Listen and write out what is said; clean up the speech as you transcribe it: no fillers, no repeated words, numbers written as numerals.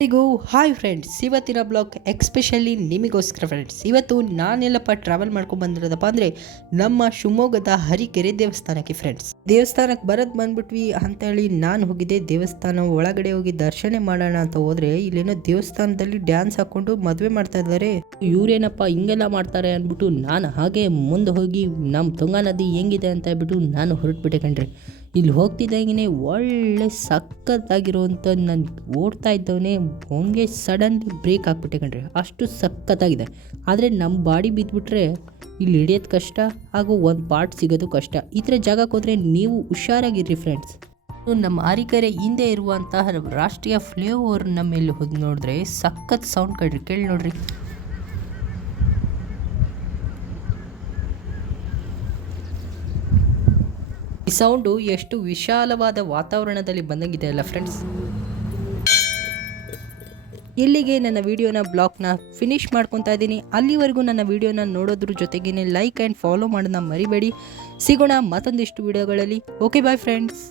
ಎಲ್ಲರಿಗೂ hi friends, ಇವತ್ತಿನ blog especially ನಿಮಗೋಸ್ಕರ ಫ್ರೆಂಡ್ಸ್. ಇವತ್ತು ನಾನೆಲ್ಲಪ್ಪ ಟ್ರಾವೆಲ್ ಮಾಡ್ಕೊಂಡು ಬಂದಿರೋದಪ್ಪ ಅಂದರೆ ನಮ್ಮ ಶಿವಮೊಗ್ಗದ ಹರಿಕೆರೆ ದೇವಸ್ಥಾನಕ್ಕೆ ಫ್ರೆಂಡ್ಸ್. ದೇವಸ್ಥಾನಕ್ಕೆ ಬಂದ್ಬಿಟ್ವಿ ಅಂತೇಳಿ ನಾನು ಹೋಗಿದ್ದೆ. ದೇವಸ್ಥಾನ ಒಳಗಡೆ ಹೋಗಿ ದರ್ಶನ ಮಾಡೋಣ ಅಂತ ಹೋದ್ರೆ ಇಲ್ಲೇನೋ ದೇವಸ್ಥಾನದಲ್ಲಿ ಡ್ಯಾನ್ಸ್ ಹಾಕೊಂಡು ಮದುವೆ ಮಾಡ್ತಾ ಇದ್ದಾರೆ. ಇವ್ರೇನಪ್ಪ ಹಿಂಗೆಲ್ಲ ಮಾಡ್ತಾರೆ ಅಂದ್ಬಿಟ್ಟು ನಾನು ಹಾಗೆ ಮುಂದೆ ಹೋಗಿ ನಮ್ಮ ತುಂಗಾ ನದಿ ಹೆಂಗಿದೆ ಅಂತ ಹೇಳ್ಬಿಟ್ಟು ನಾನು ಹೊರಟ್ಬಿಟ್ಟೆ ಕಣ್ರಿ. ಇಲ್ಲಿ ಹೋಗ್ತಿದ್ದಂಗೆ ಒಳ್ಳೆ ಸಖತ್ತಾಗಿರುವಂಥ ನಾನು ಓಡ್ತಾ ಇದ್ದವನೇ ಹಂಗೆ ಸಡನ್ಲಿ ಬ್ರೇಕ್ ಹಾಕ್ಬಿಟ್ಟೆ ಕಣ್ರಿ. ಅಷ್ಟು ಸಖತ್ತಾಗಿದೆ. ಆದರೆ ನಮ್ಮ ಬಾಡಿ ಬಿದ್ದುಬಿಟ್ರೆ ಇಲ್ಲಿ ಹಿಡಿಯೋದು ಕಷ್ಟ, ಹಾಗೂ ಒಂದು ಪಾರ್ಟ್ ಸಿಗೋದು ಕಷ್ಟ. ಈ ಥರ ಜಾಗಕ್ಕೆ ಹೋದರೆ ನೀವು ಹುಷಾರಾಗಿರ್ರಿ ಫ್ರೆಂಡ್ಸ್. ನಮ್ಮ ಹರಿಕೆರೆ ಹಿಂದೆ ಇರುವಂತಹ ರಾಷ್ಟ್ರೀಯ ಫ್ಲೇವರ್ ನಮ್ಮ ಮೇಲೆ ಹೋಗಿ ನೋಡಿದ್ರೆ ಸಖತ್ ಸೌಂಡ್ ಕಣ್ರಿ, ಕೇಳಿ ನೋಡ್ರಿ. ಈ ಸೌಂಡು ಎಷ್ಟು ವಿಶಾಲವಾದ ವಾತಾವರಣದಲ್ಲಿ ಬಂದಂಗಿದೆ ಅಲ್ಲ ಫ್ರೆಂಡ್ಸ್. ಇಲ್ಲಿಗೆ ನನ್ನ ವಿಡಿಯೋನ ಬ್ಲಾಗ್ನ ಫಿನಿಶ್ ಮಾಡ್ಕೊತಾ ಇದ್ದೀನಿ. ಅಲ್ಲಿವರೆಗೂ ನನ್ನ ವಿಡಿಯೋನ ನೋಡೋದ್ರ ಜೊತೆಗೇನೆ ಲೈಕ್ ಆ್ಯಂಡ್ ಫಾಲೋ ಮಾಡೋದನ್ನ ಮರಿಬೇಡಿ. ಸಿಗೋಣ ಮತ್ತೊಂದಿಷ್ಟು ವಿಡಿಯೋಗಳಲ್ಲಿ. Okay bye friends.